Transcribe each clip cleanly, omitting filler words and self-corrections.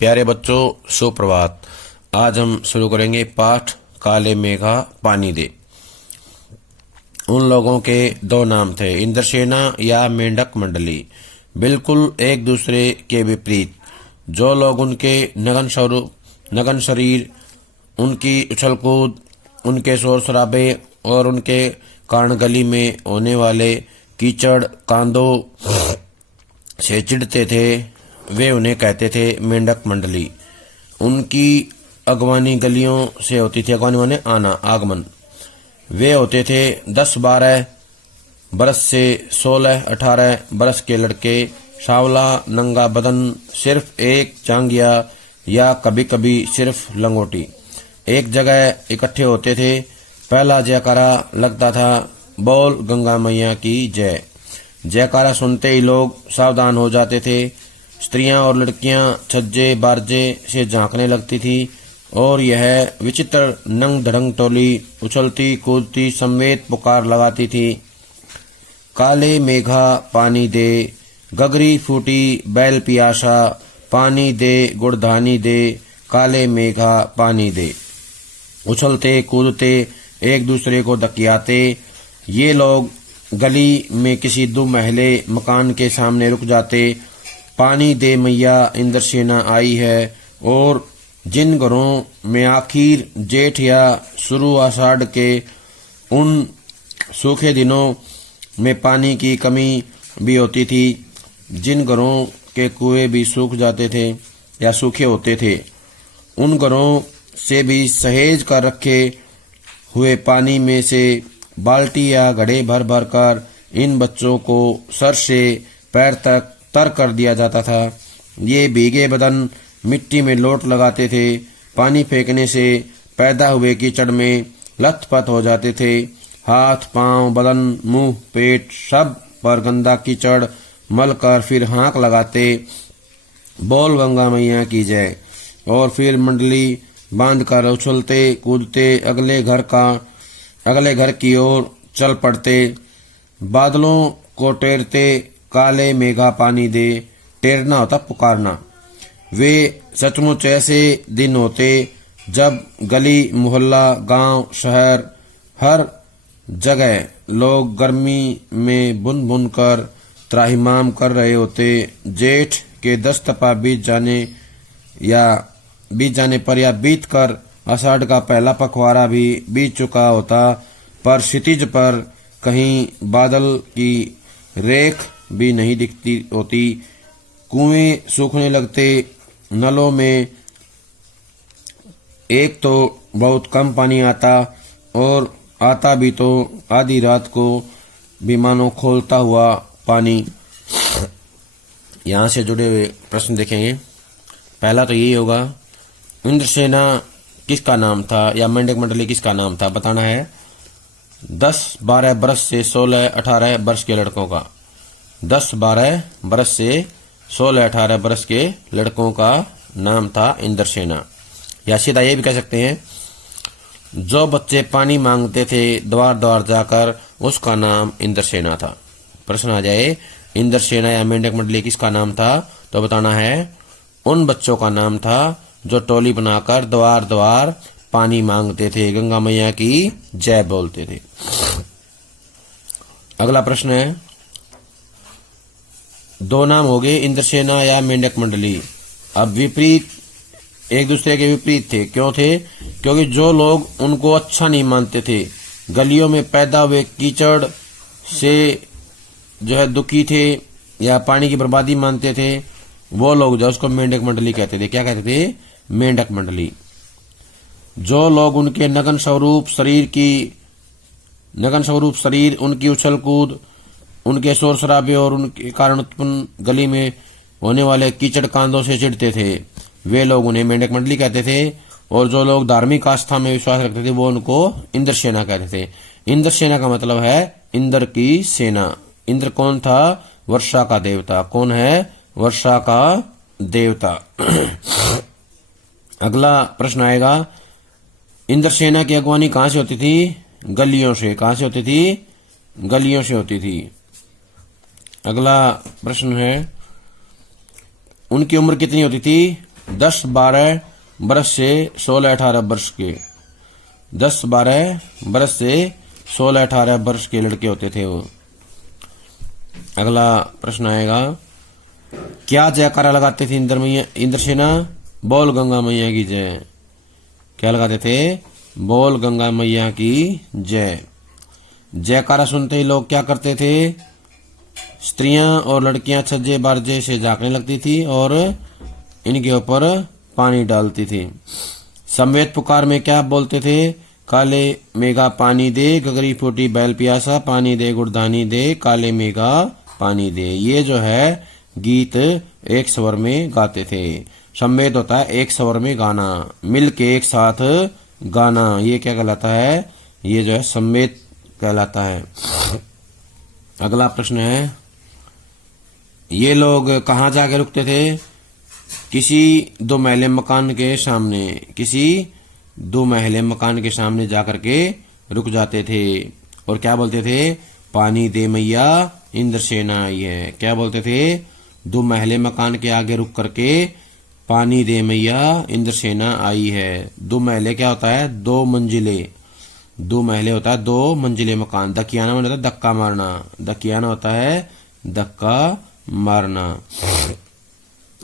प्यारे बच्चों, सुप्रभात। आज हम शुरू करेंगे पाठ काले मेघा पानी दे। उन लोगों के दो नाम थे, इंद्रसेना या मेंढक मंडली, बिल्कुल एक दूसरे के विपरीत। जो लोग उनके नगन शरीर, उनकी उछल कूद, उनके शोर शराबे और उनके कारण गली में होने वाले कीचड़ कांदों से चिढ़ते थे, वे उन्हें कहते थे मेंढक मंडली। उनकी अगवानी गलियों से होती थी। अगवानी माने आना, आगमन। वे होते थे 10-12 बरस से 16-18 बरस के लड़के, सावला नंगा बदन, सिर्फ एक जांघिया या कभी कभी सिर्फ लंगोटी। एक जगह इकट्ठे होते थे। पहला जयकारा लगता था, बोल गंगा मैया की जय। जयकारा सुनते ही लोग सावधान हो जाते थे। स्त्रियां और लड़कियां छज्जे बारजे से झांकने लगती थी और यह विचित्र नंग धड़ंग टोली उछलती कूदती संवेद पुकार लगाती थी, काले मेघा पानी दे, गगरी फूटी बैल पियासा, पानी दे गुड़धानी दे, काले मेघा पानी दे। उछलते कूदते एक दूसरे को धकियाते ये लोग गली में किसी दुमहले मकान के सामने रुक जाते। पानी दे मैया, इंद्रसेना आई है। और जिन घरों में आखिर जेठ या शुरू आषाढ़ के उन सूखे दिनों में पानी की कमी भी होती थी, जिन घरों के कुएं भी सूख जाते थे या सूखे होते थे, उन घरों से भी सहेज कर रखे हुए पानी में से बाल्टी या घड़े भर भर कर इन बच्चों को सर से पैर तक तर कर दिया जाता था। ये भीगे बदन मिट्टी में लोट लगाते थे। पानी फेंकने से पैदा हुए कीचड़ में लथपथ हो जाते थे। हाथ पांव बदन मुंह पेट सब पर गंदा कीचड़ मल कर फिर हाँक लगाते, बोल गंगा मैया की जय। और फिर मंडली बांध कर उछलते कूदते अगले घर की ओर चल पड़ते। बादलों को टेरते, काले मेघा पानी दे। टेरना होता पुकारना। वे सचमुच ऐसे दिन होते जब गली मोहल्ला गांव शहर हर जगह लोग गर्मी में बुन बुन कर त्राहिमाम कर रहे होते। जेठ के 10 तपा बीत जाने पर या बीत कर आषाढ़ का पहला पखवाड़ा भी बीत चुका होता, पर क्षितिज पर कहीं बादल की रेख भी नहीं दिखती होती। कुएं सूखने लगते। नलों में एक तो बहुत कम पानी आता और आता भी तो आधी रात को भी मानो खोलता हुआ पानी। यहाँ से जुड़े हुए प्रश्न देखेंगे। पहला तो यही होगा, इंद्रसेना किसका नाम था या मेंढक मंडली किसका नाम था, बताना है। 10-12 बरस से 16-18 बरस के लड़कों का, 10-12 बरस से 16-18 बरस के लड़कों का नाम था इंद्रसेना। या सीधा ये भी कह सकते हैं, जो बच्चे पानी मांगते थे द्वार द्वार जाकर, उसका नाम इंद्रसेना था। प्रश्न आ जाए, इंद्रसेना या मेंढक मंडली किसका नाम था, तो बताना है उन बच्चों का नाम था जो टोली बनाकर द्वार द्वार पानी मांगते थे, गंगा मैया की जय बोलते थे। अगला प्रश्न है, दो नाम हो गए, इंद्रसेना या मेंढक मंडली। अब विपरीत, एक दूसरे के विपरीत थे। क्यों थे? क्योंकि जो लोग उनको अच्छा नहीं मानते थे, गलियों में पैदा हुए कीचड़ से जो है दुखी थे या पानी की बर्बादी मानते थे, वो लोग जो उसको मेंढक मंडली कहते थे। क्या कहते थे? मेंढक मंडली। जो लोग उनके नगन स्वरूप शरीर, उनकी उछल कूद, उनके शोर शराबे और उनके कारण उत्पन्न गली में होने वाले कीचड़ कांदों से चिढ़ते थे, वे लोग उन्हें मेंढक मंडली कहते थे। और जो लोग धार्मिक आस्था में विश्वास रखते थे, वो उनको इंद्रसेना कहते थे। इंद्रसेना का मतलब है इंद्र की सेना। इंद्र कौन था? वर्षा का देवता। कौन है? वर्षा का देवता। अगला प्रश्न आएगा, इंद्रसेना की अगवानी कहां से होती थी? गलियों से। कहां से होती थी? गलियों से होती थी। अगला प्रश्न है, उनकी उम्र कितनी होती थी? 10-12 बरस से 16-18 वर्ष के, 10-12 बरस से 16-18 वर्ष के लड़के होते थे वो। अगला प्रश्न आएगा, क्या जयकारा लगाते थे इंद्रसेना? बोल गंगा मैया की जय। क्या लगाते थे? बोल गंगा मैया की जय। जयकारा सुनते ही लोग क्या करते थे? स्त्रियां और लड़कियां छज्जे बारजे से झांकने लगती थी और इनके ऊपर पानी डालती थी। समवेत पुकार में क्या बोलते थे? काले मेघा पानी दे, गगरी फूटी बैल पियासा, पानी दे गुड़धानी दे, काले मेघा पानी दे। ये जो है गीत एक स्वर में गाते थे। समवेत होता है एक स्वर में गाना, मिल के एक साथ गाना, ये क्या कहलाता है? ये जो है समवेत कहलाता है। अगला प्रश्न है, ये लोग कहाँ जाके रुकते थे? किसी 2 महले मकान के सामने, किसी 2 महले मकान के सामने जाकर के रुक जाते थे और क्या बोलते थे? पानी दे मैया इंद्रसेना आई है। क्या बोलते थे? 2 महले मकान के आगे रुक करके पानी दे मैया इंद्रसेना आई है। 2 महले क्या होता है? 2 मंजिले। 2 महले होता है 2 मंजिले मकान। दकियाना होता है धक्का मारना, दकियाना होता है धक्का मारना।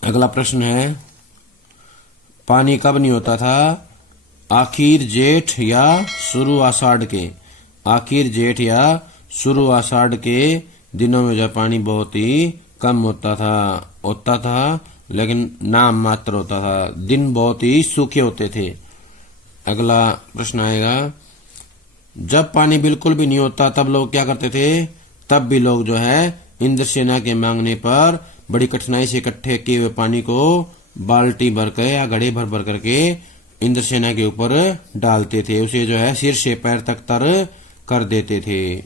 अगला प्रश्न है, पानी कब नहीं होता था? आखिर जेठ या शुरू आषाढ़ के? आखिर जेठ या शुरू आषाढ़ के दिनों में जब पानी बहुत ही कम होता था लेकिन नाम मात्र होता था, दिन बहुत ही सूखे होते थे। अगला प्रश्न आएगा, जब पानी बिल्कुल भी नहीं होता तब लोग क्या करते थे? तब भी लोग जो है इंद्रसेना के मांगने पर बड़ी कठिनाई से इकट्ठे किए हुए पानी को बाल्टी भर कर या घड़े भर भर करके इंद्रसेना के ऊपर डालते थे। उसे जो है सिर से पैर तक तर कर देते थे।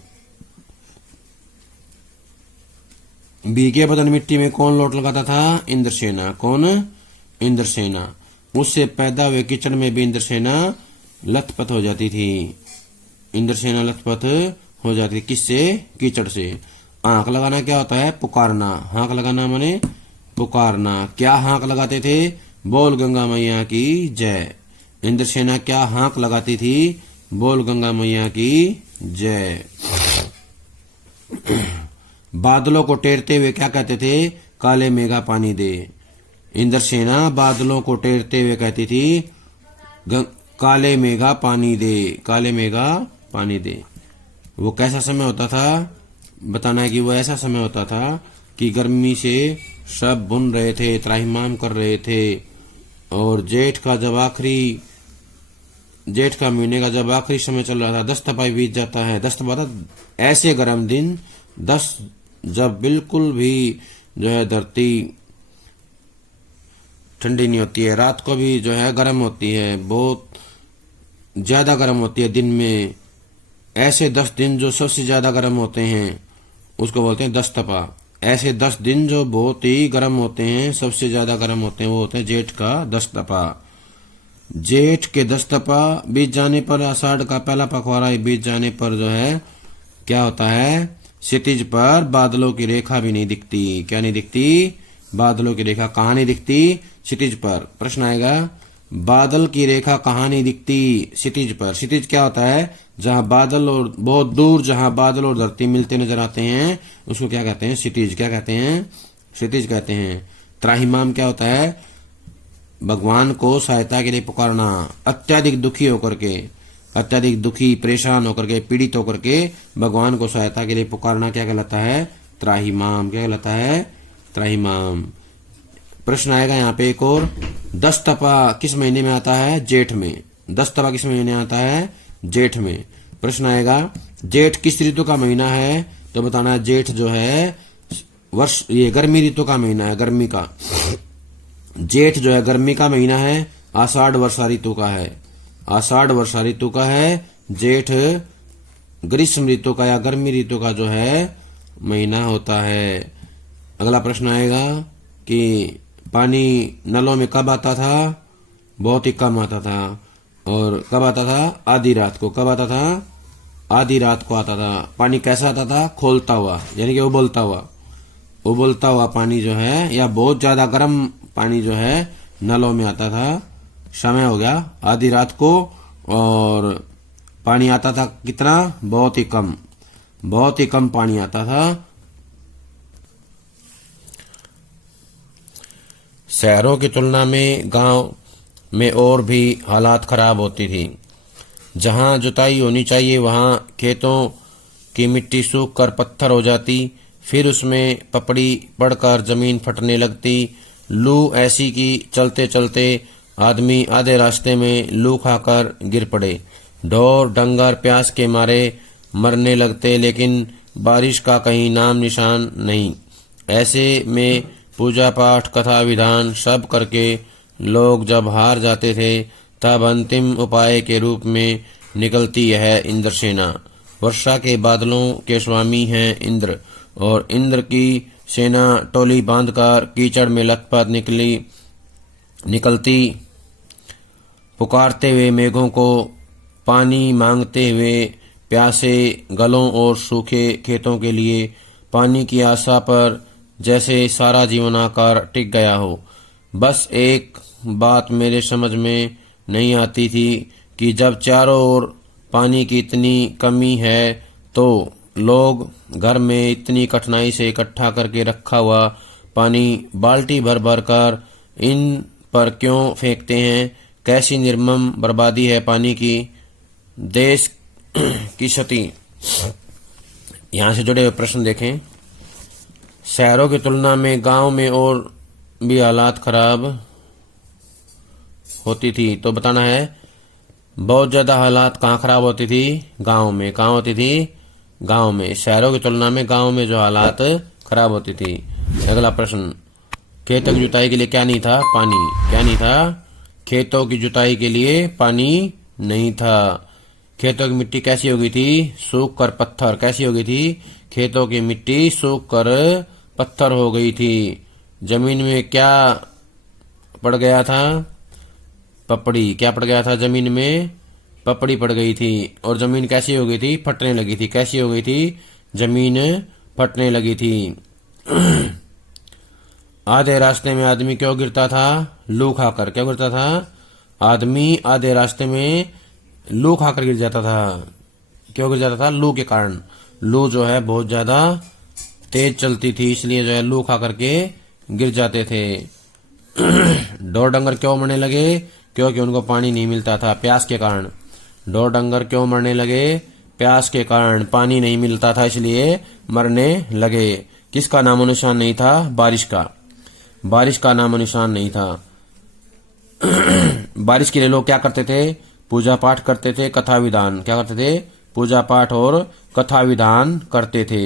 भीगे बदन मिट्टी में कौन लोट लगाता था? इंद्रसेना। कौन? इंद्रसेना। उससे पैदा हुए कीचड़ में भी इंद्रसेना लथपथ हो जाती थी। इंद्रसेना लथपथ हो जाती थी किससे? कीचड़ से। आंख लगाना क्या होता है? पुकारना। हांक लगाना माने पुकारना। क्या हांक लगाते थे? बोल गंगा मैया की जय। इंद्रसेना क्या हांक लगाती थी? बोल गंगा मैया की जय। बादलों को टेरते हुए क्या कहते थे? काले मेघा पानी दे। इंद्रसेना बादलों को टेरते हुए कहती थी काले मेघा पानी दे, काले मेघा पानी दे। वो कैसा समय होता था? बताना है कि वो ऐसा समय होता था कि गर्मी से सब बुन रहे थे, त्राहिमाम कर रहे थे और जेठ का महीने का जब आखिरी समय चल रहा था, 10 तपाई बीत जाता है। 10 तपा ऐसे गर्म दिन, 10 जब बिल्कुल भी जो है धरती ठंडी नहीं होती है, रात को भी जो है गर्म होती है, बहुत ज्यादा गर्म होती है दिन में। ऐसे 10 दिन जो सबसे ज्यादा गर्म होते हैं उसको बोलते हैं 10 तपा। ऐसे 10 दिन जो बहुत ही गर्म होते हैं, सबसे ज्यादा गर्म होते हैं, वो होते हैं जेठ का 10 तपा। जेठ के 10 तपा बीत जाने पर, आषाढ़ का पहला पखवाड़ा बीत जाने पर जो है क्या होता है? क्षितिज पर बादलों की रेखा भी नहीं दिखती। क्या नहीं दिखती? बादलों की रेखा कहाँ नहीं दिखती? क्षितिज पर। प्रश्न आएगा, बादल की रेखा कहाँ नहीं दिखती? क्षितिज पर। क्षितिज क्या होता है? जहाँ बादल और बहुत दूर जहाँ बादल और धरती मिलते नजर आते हैं उसको क्या कहते हैं? क्षितिज। क्या कहते हैं? क्षितिज कहते हैं। त्राहिमाम क्या होता है? भगवान को सहायता के लिए पुकारना। अत्यधिक दुखी होकर के, अत्यधिक दुखी परेशान होकर के, पीड़ित होकर के भगवान को सहायता के लिए पुकारना क्या कहलाता है? त्राहिमाम। क्या कहलाता है? त्राहिमाम। प्रश्न आएगा यहाँ पे एक और, 10 तपा किस महीने में आता है? जेठ में। 10 तपा किस महीने आता है? जेठ में। प्रश्न आएगा, जेठ किस ऋतु का महीना है? तो बताना है जेठ जो है ये गर्मी ऋतु का महीना है, गर्मी का। जेठ जो है गर्मी का महीना है, आषाढ़ वर्षा ऋतु का है। आषाढ़ वर्षा ऋतु का है, जेठ ग्रीष्म ऋतु का या गर्मी ऋतु का जो है महीना होता है। अगला प्रश्न आएगा कि पानी नलों में कब आता था? बहुत ही कम आता था। और कब आता था? आधी रात को। कब आता था? आधी रात को आता था। पानी कैसा आता था? खोलता हुआ, यानी कि उबलता हुआ। उबलता हुआ पानी जो है या बहुत ज्यादा गर्म पानी जो है नलों में आता था। समय हो गया आधी रात को, और पानी आता था कितना, बहुत ही कम, बहुत ही कम पानी आता था। शहरों की तुलना में गांव में और भी हालात खराब होती थी। जहां जुताई होनी चाहिए वहां खेतों की मिट्टी सूख कर पत्थर हो जाती, फिर उसमें पपड़ी पड़कर जमीन फटने लगती। लू ऐसी कि चलते चलते आदमी आधे रास्ते में लू खाकर गिर पड़े। ढोर डंगर प्यास के मारे मरने लगते, लेकिन बारिश का कहीं नाम निशान नहीं। ऐसे में पूजा पाठ कथा विधान सब करके लोग जब हार जाते थे, तब अंतिम उपाय के रूप में निकलती है इंद्रसेना। वर्षा के बादलों के स्वामी हैं इंद्र, और इंद्र की सेना टोली बांधकर कीचड़ में लथपथ निकलती, पुकारते हुए मेघों को, पानी मांगते हुए प्यासे गलों और सूखे खेतों के लिए, पानी की आशा पर जैसे सारा जीवन आकर टिक गया हो। बस एक बात मेरे समझ में नहीं आती थी कि जब चारों ओर पानी की इतनी कमी है तो लोग घर में इतनी कठिनाई से इकट्ठा करके रखा हुआ पानी बाल्टी भर भर कर इन पर क्यों फेंकते हैं। कैसी निर्मम बर्बादी है पानी की। देश की क्षति। यहाँ से जुड़े हुए प्रश्न देखें। शहरों की तुलना में गांव में और भी हालात खराब होती थी, तो बताना है बहुत ज्यादा हालात कहाँ खराब होती थी, गांव में। कहाँ होती थी, गांव में। शहरों की तुलना में गांव में जो हालात खराब होती थी। अगला प्रश्न, खेतों की जुताई के लिए क्या नहीं था, पानी। क्या नहीं था, खेतों की जुताई के लिए पानी नहीं था। खेतों की मिट्टी कैसी हो गई थी, सूख कर पत्थर। कैसी हो गई थी, खेतों की मिट्टी सूख कर पत्थर हो गई थी। जमीन में क्या पड़ गया था, पपड़ी। क्या पड़ गया था जमीन में, पपड़ी पड़ गई थी। और जमीन कैसी हो गई थी, फटने लगी थी। कैसी हो गई थी, जमीन फटने लगी थी। आधे रास्ते में आदमी क्यों गिरता था, लू खाकर। क्यों गिरता था, आदमी आधे रास्ते में लू खाकर गिर जाता था। क्यों गिर जाता था, लू के कारण। लू जो है बहुत ज्यादा तेज चलती थी, इसलिए जो है लू खाकर के गिर जाते थे। ढोर डंगर क्यों मरने लगे, क्योंकि उनको पानी नहीं मिलता था, प्यास के कारण। ढोर डंगर क्यों मरने लगे, प्यास के कारण। पानी नहीं मिलता था इसलिए मरने लगे। किसका नामो निशान नहीं था, बारिश का। बारिश का नामो निशान नहीं था। बारिश के लिए लोग क्या करते थे, पूजा पाठ करते थे, कथा विधान। क्या करते थे, पूजा पाठ और कथा विधान करते थे।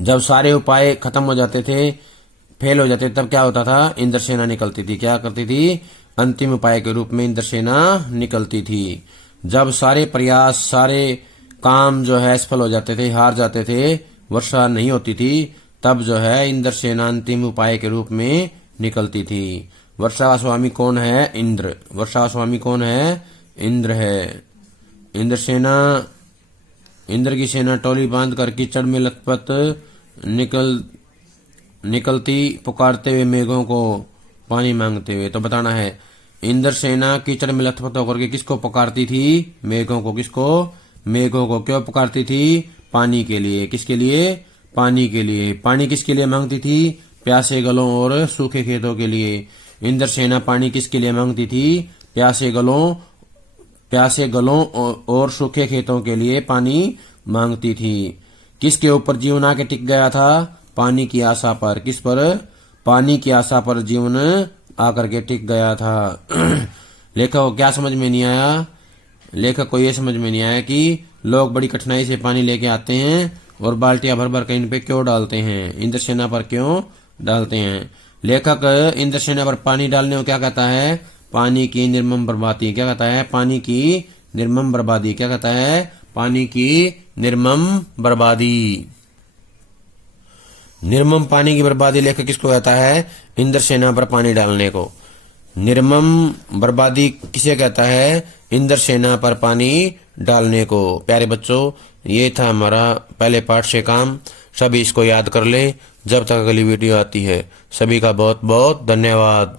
जब सारे उपाय खत्म हो जाते थे, फेल हो जाते, तब क्या होता था, इंद्रसेना निकलती थी। क्या करती थी, अंतिम उपाय के रूप में इंद्रसेना निकलती थी। जब सारे प्रयास, सारे काम जो है सफल हो जाते थे, हार जाते थे, वर्षा नहीं होती थी, तब जो है इंद्रसेना अंतिम उपाय के रूप में निकलती थी। वर्षा का स्वामी कौन है, इंद्र। वर्षा का स्वामी कौन है, इंद्र है। इंद्रसेना, इंद्र की सेना टोली बांध कर कीचड़ में लथपथ निकलती, पुकारते हुए मेघों को, पानी मांगते हुए। तो बताना है इंद्र सेना कीचड़ में लथपथ होकर के किसको पुकारती थी, मेघों को। किसको, मेघों को। क्यों पुकारती थी, पानी के लिए। किसके लिए, पानी के लिए। पानी किसके लिए मांगती थी, प्यासे गलों और सूखे खेतों के लिए। इंद्र सेना पानी किसके लिए मांगती थी, प्यासे गलों और सूखे खेतों के लिए पानी मांगती थी। किसके ऊपर जीवन आके टिक गया था, पानी की आशा पर। किस पर, पानी की आशा पर जीवन आकर के टिक गया था। लेखक को क्या समझ में नहीं आया, लेखक को यह समझ में नहीं आया कि लोग बड़ी कठिनाई से पानी लेके आते हैं और बाल्टियां भर भर कर इन पे क्यों डालते हैं, इंद्रसेना पर क्यों डालते हैं। लेखक इंद्रसेना पर पानी डालने को क्या कहता है, पानी की निर्मम बर्बादी। क्या कहता है, पानी की निर्मम बर्बादी। क्या कहता है, पानी की निर्मम बर्बादी। निर्मम पानी की बर्बादी लेखक किसको कहता है, इंद्रसेना पर पानी डालने को। निर्मम बर्बादी किसे कहता है, इंद्रसेना पर पानी डालने को। प्यारे बच्चों, ये था हमारा पहले पाठ से काम। सभी इसको याद कर ले जब तक अगली वीडियो आती है। सभी का बहुत बहुत धन्यवाद।